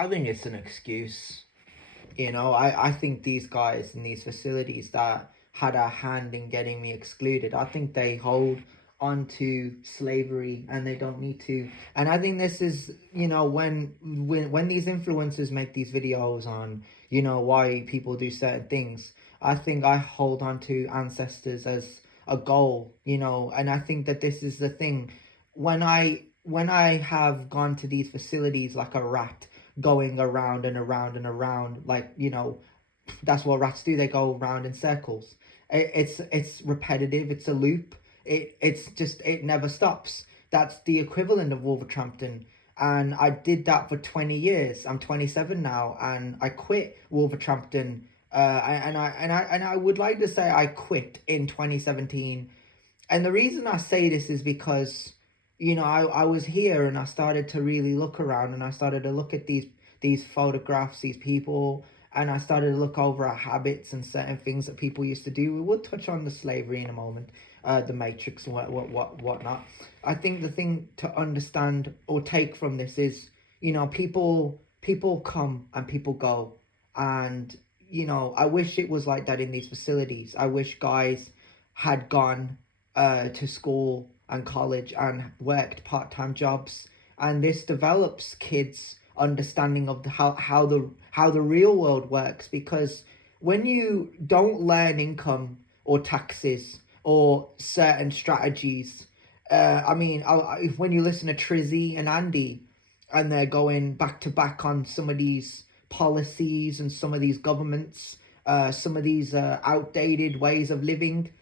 I think it's an excuse. I think these guys in these facilities that had a hand in getting me excluded, I think they hold onto slavery and they don't need to. And I think this is, when these influencers make these videos on, why people do certain things, I think I hold on to ancestors as a goal, and I think that this is the thing. When I have gone to these facilities like a rat, going around and around and around, like, that's what rats do. They go around in circles. It's repetitive. It's a loop. It never stops. That's the equivalent of Wolverhampton. And I did that for 20 years. I'm 27 now, and I quit Wolverhampton. And I would like to say I quit in 2017. And the reason I say this is because, I was here and I started to really look around, and I started to look at these photographs, these people, and I started to look over our habits and certain things that people used to do. We will touch on the slavery in a moment, the Matrix and whatnot. I think the thing to understand or take from this is, people come and people go, and I wish it was like that in these facilities. I wish guys had gone to school and college and worked part-time jobs, and this develops kids understanding of how the real world works. Because when you don't learn income or taxes or certain strategies, when you listen to Trizzy and Andy, and they're going back to back on some of these policies and some of these governments, some of these outdated ways of living.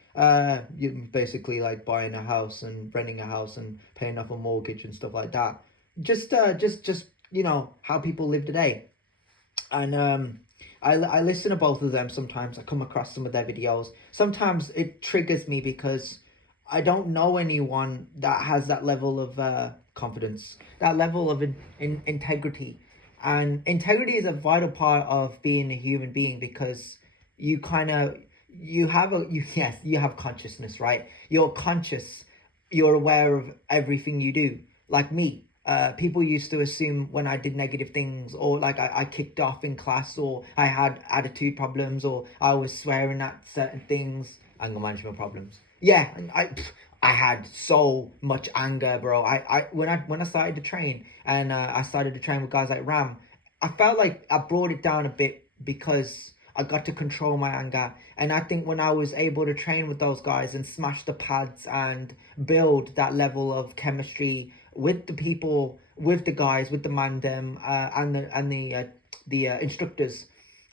You basically like buying a house and renting a house and paying off a mortgage and stuff like that. Just how people live today. And I listen to both of them sometimes. I come across some of their videos. Sometimes it triggers me because I don't know anyone that has that level of confidence, that level of integrity. And integrity is a vital part of being a human being, because you have consciousness, right? You're conscious, you're aware of everything you do. Like me, people used to assume when I did negative things, or like I kicked off in class, or I had attitude problems, or I was swearing at certain things, anger management problems. Yeah, I had so much anger, bro. When I started to train, and I started to train with guys like Ram, I felt like I brought it down a bit because I got to control my anger. And I think when I was able to train with those guys and smash the pads and build that level of chemistry with the people, with the guys, with the mandem, and the instructors,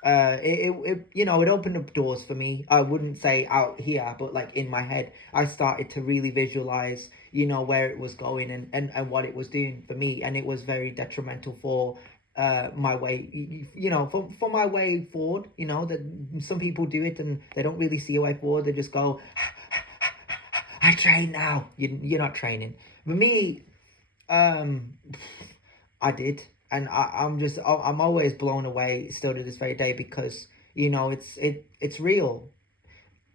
it opened up doors for me. I wouldn't say out here, but like in my head, I started to really visualize, where it was going and what it was doing for me. And it was very detrimental for my way, for my way forward. That some people do it and they don't really see a way forward. They just go, I train now. You're not training. For me, I did. And I'm always blown away still to this very day, because it's real.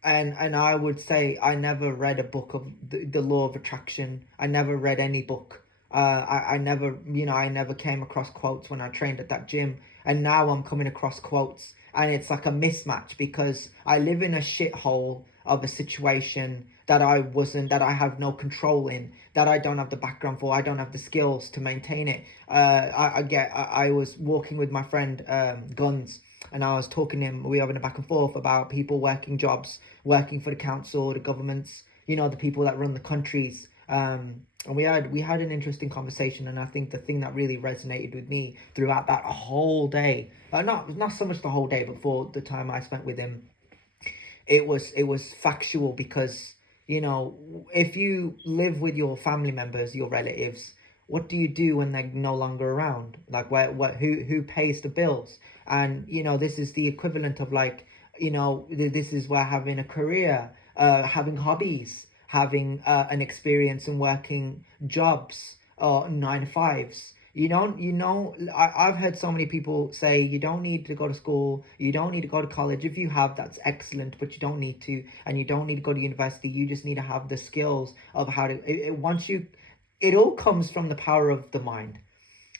And I would say I never read a book of the law of attraction. I never read any book. I never came across quotes when I trained at that gym, and now I'm coming across quotes, and it's like a mismatch, because I live in a shithole of a situation that I have no control in, that I don't have the background for, I don't have the skills to maintain it. I was walking with my friend Guns, and I was talking to him. We were having a back and forth about people working jobs, working for the council, the governments, the people that run the countries. And we had an interesting conversation, and I think the thing that really resonated with me throughout that whole day, not so much the whole day, but for the time I spent with him, it was factual. Because if you live with your family members, your relatives, what do you do when they're no longer around? Like, who pays the bills? And this is the equivalent of, like, this is where having a career, having hobbies, having an experience in working jobs or 9 to 5s. I've heard so many people say you don't need to go to school, you don't need to go to college. If you have, that's excellent, but you don't need to, and you don't need to go to university. You just need to have the skills of how to, it all comes from the power of the mind.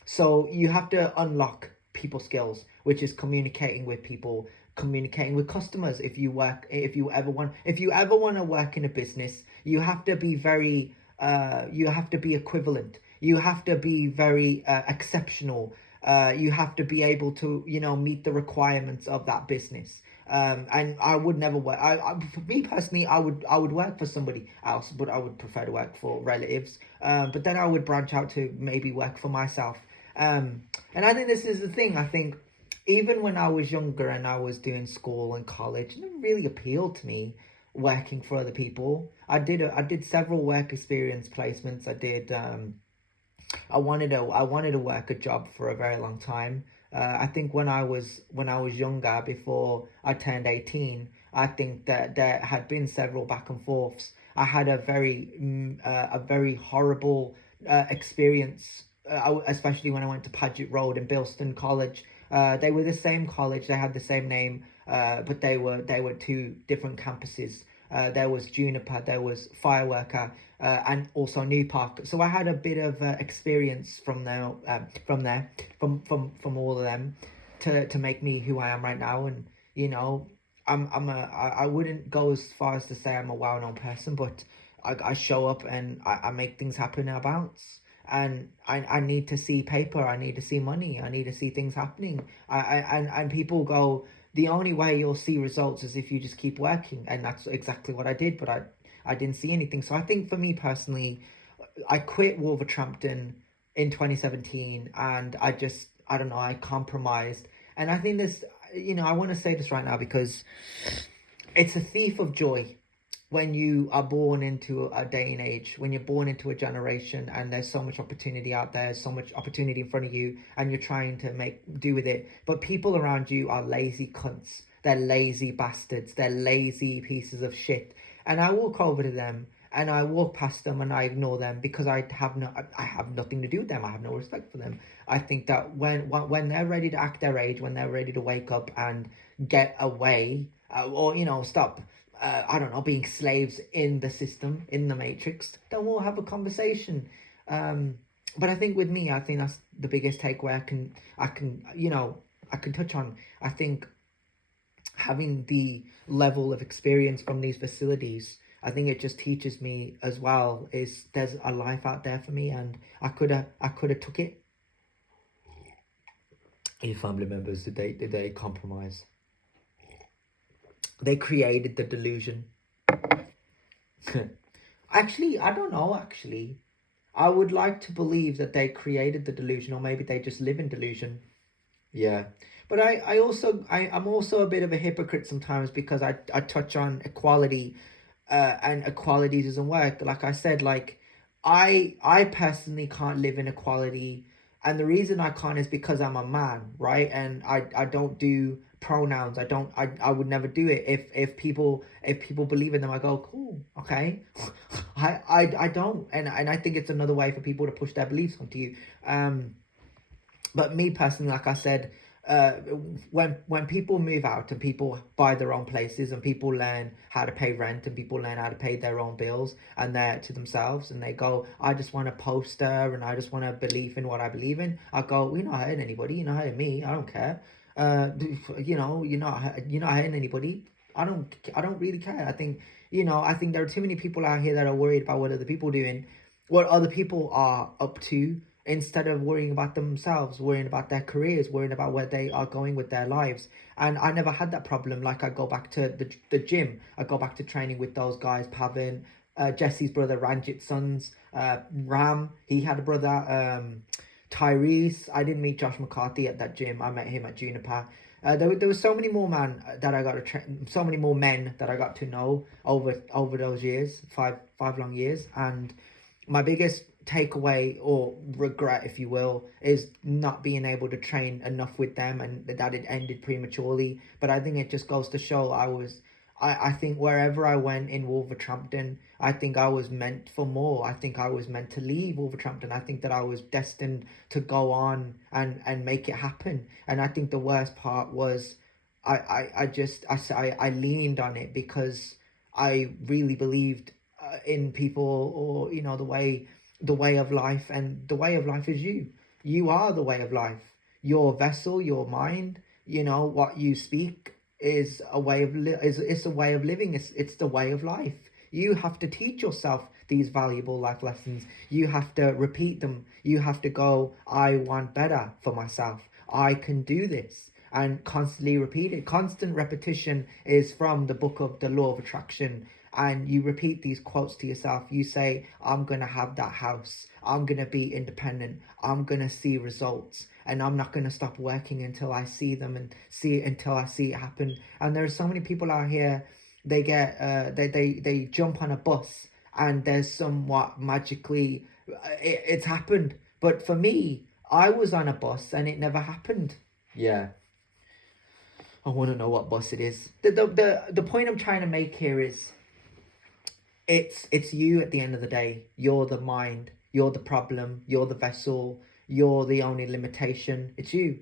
So you have to unlock people skills, which is communicating with people, communicating with customers. If you ever want to work in a business, you have to be very you have to be equivalent. You have to be very exceptional. You have to be able to, meet the requirements of that business. And I would never work. For me personally, I would work for somebody else, but I would prefer to work for relatives. But then I would branch out to maybe work for myself. And I think this is the thing. I think even when I was younger and I was doing school and college, it didn't really appeal to me working for other people. I did several work experience placements. I wanted to work a job for a very long time. I think when I was younger, before I turned 18, I think that there had been several back and forths. I had a very horrible experience, especially when I went to Paget Road in Bilston College. They were the same college, they had the same name, but they were two different campuses. There was Juniper, there was Fireworker, and also New Park. So I had a bit of experience from all of them, to make me who I am right now. And I wouldn't go as far as to say I'm a well-known person, but I show up and I make things happen and I bounce. And I need to see paper, I need to see money, I need to see things happening. And people go, the only way you'll see results is if you just keep working. And that's exactly what I did, but I didn't see anything. So I think for me personally, I quit Wolverhampton in 2017, and I don't know, I compromised. And I think this, I want to say this right now because it's a thief of joy when you are born into a day and age, when you're born into a generation and there's so much opportunity out there, so much opportunity in front of you, and you're trying to make do with it. But people around you are lazy cunts. They're lazy bastards. They're lazy pieces of shit. And I walk over to them and I walk past them and I ignore them because I have nothing to do with them. I have no respect for them. I think that when they're ready to act their age, when they're ready to wake up and get away, or stop, I don't know, being slaves in the system, in the matrix, then we'll have a conversation. But I think with me, I think that's the biggest takeaway I can touch on. I think having the level of experience from these facilities, I think it just teaches me as well, is there's a life out there for me, and I could have took it. Your family members, did they compromise? They created the delusion. Actually, I don't know. Actually, I would like to believe that they created the delusion, or maybe they just live in delusion. Yeah. But I'm also a bit of a hypocrite sometimes, because I touch on equality, and equality doesn't work. Like I said, like I personally can't live in equality, and the reason I can't is because I'm a man, right? And I don't do pronouns. I would never do it. If people believe in them, I go, cool, okay. I don't, and I think it's another way for people to push their beliefs onto you. But me personally, like I said, when people move out and people buy their own places and people learn how to pay rent and people learn how to pay their own bills, and they're to themselves and they go, I just want a poster and I just want to believe in what I believe in. I go, you're not hurting anybody, you're not hurting me, I don't care. You're not hurting anybody. I don't really care. I think there are too many people out here that are worried about what other people are doing, what other people are up to, instead of worrying about themselves, worrying about their careers, worrying about where they are going with their lives. And I never had that problem. Like, I go back to the gym, I go back to training with those guys, Pavin, Jesse's brother, Ranjit's sons, Ram, he had a brother, Tyrese. I didn't meet Josh McCarthy at that gym, I met him at Juniper. There was so many more so many more men that I got to know over those years, five long years. And my biggest takeaway, or regret if you will, is not being able to train enough with them, and that it ended prematurely. But I think it just goes to show I think wherever I went in Wolverhampton, I think I was meant for more. I think I was meant to leave Wolverhampton. I think that I was destined to go on and make it happen. And I think the worst part was I leaned on it because I really believed in people, or the way of life. And the way of life is you. You are the way of life. your vessel, your mind, what you speak is a way of it's a way of living. It's the way of life. You have to teach yourself these valuable life lessons. You have to repeat them. You have to go, I want better for myself. I can do this. And constantly repeat it. Constant repetition is from the book of the law of attraction. And you repeat these quotes to yourself. You say, I'm going to have that house. I'm going to be independent. I'm going to see results. And I'm not going to stop working until I see them and see it until I see it happen. And there are so many people out here, they get they jump on a bus and there's somewhat magically it's happened. But for me, I was on a bus and it never happened. Yeah. I want to know what bus it is. The point I'm trying to make here is it's you at the end of the day. You're the mind. You're the problem. You're the vessel. You're the only limitation. It's you.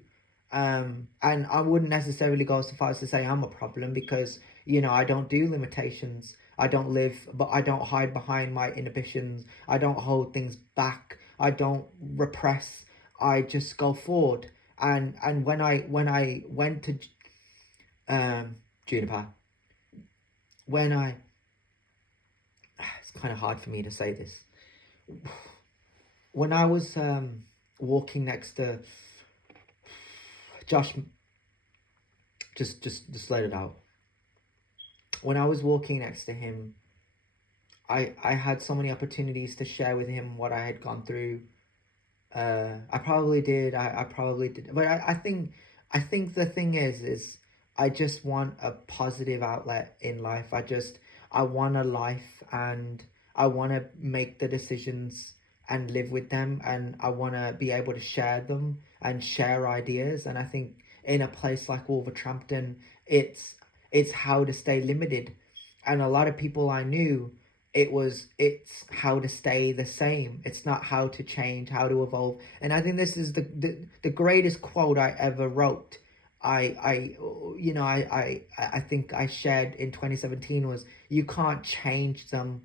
And I wouldn't necessarily go so far as to say I'm a problem, because I don't do limitations. I don't live, but I don't hide behind my inhibitions. I don't hold things back. I don't repress. I just go forward. And when I went to Juniper, it's kind of hard for me to say this. When I was walking next to Josh, just let it out. When I was walking next to him, I had so many opportunities to share with him what I had gone through. I probably did. I probably did. But I think the thing is I just want a positive outlet in life. I want a life, and I want to make the decisions and live with them, and I want to be able to share them and share ideas. And I think in a place like Wolverhampton, it's how to stay limited. And a lot of people I knew, it's how to stay the same. It's not how to change, how to evolve. And I think this is the greatest quote I ever wrote. I think I shared in 2017 was, you can't change them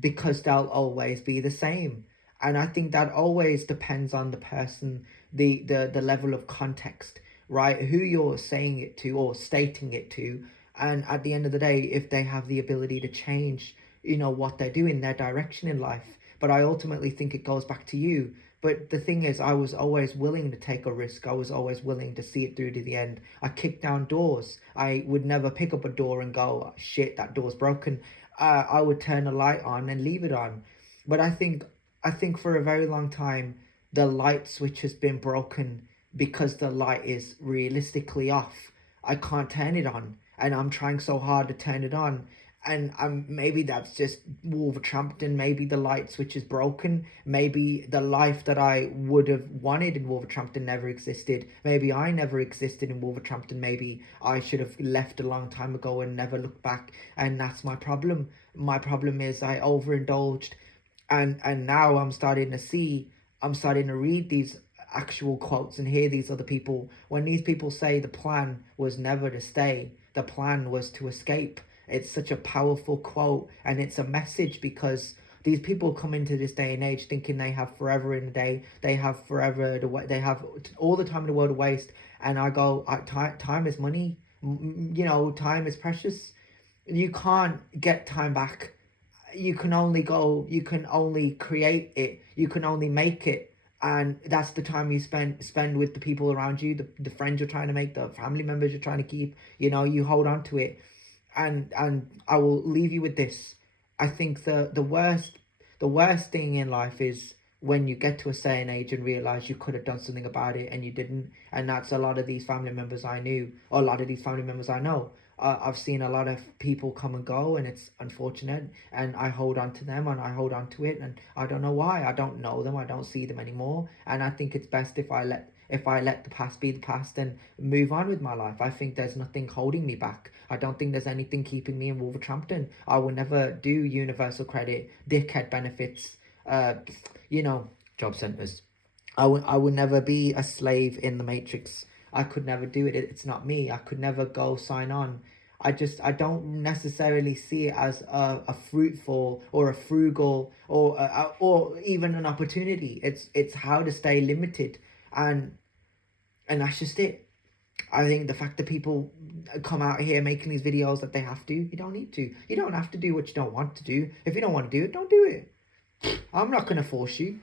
because they'll always be the same. And I think that always depends on the person, the level of context, right? Who you're saying it to or stating it to. And at the end of the day, if they have the ability to change, what they're doing, their direction in life. But I ultimately think it goes back to you. But the thing is, I was always willing to take a risk. I was always willing to see it through to the end. I kicked down doors. I would never pick up a door and go, oh, shit, that door's broken. I would turn a light on and leave it on. But I think for a very long time, the light switch has been broken because the light is realistically off. I can't turn it on, and I'm trying so hard to turn it on. And maybe that's just Wolverhampton. Maybe the light switch is broken. Maybe the life that I would have wanted in Wolverhampton never existed. Maybe I never existed in Wolverhampton. Maybe I should have left a long time ago and never looked back. And that's my problem. My problem is I overindulged. And now I'm starting to read these actual quotes and hear these other people. When these people say the plan was never to stay, the plan was to escape. It's such a powerful quote, and it's a message, because these people come into this day and age thinking they have forever in a day. They have forever they have all the time in the world to waste. And I go, time is money. Time is precious. You can't get time back. You can only create it. You can only make it. And that's the time you spend with the people around you, the friends you're trying to make, the family members you're trying to keep. You hold on to it. And I will leave you with this. I think the worst thing in life is when you get to a certain age and realize you could have done something about it and you didn't. And that's a lot of these family members I knew, or a lot of these family members I know. I've seen a lot of people come and go, and it's unfortunate, and I hold on to them and I hold on to it, and I don't know why. I don't know them. I don't see them anymore. And I think it's best if I let the past be the past and move on with my life. I think there's nothing holding me back. I don't think there's anything keeping me in Wolverhampton. I will never do universal credit, dickhead benefits, job centres. I would never be a slave in the matrix. I could never do it. It's not me. I could never go sign on. I don't necessarily see it as a fruitful or a frugal or even an opportunity. It's how to stay limited. And And that's just it. I think the fact that people come out here making these videos that they have to, you don't need to. You don't have to do what you don't want to do. If you don't want to do it, don't do it. I'm not going to force you.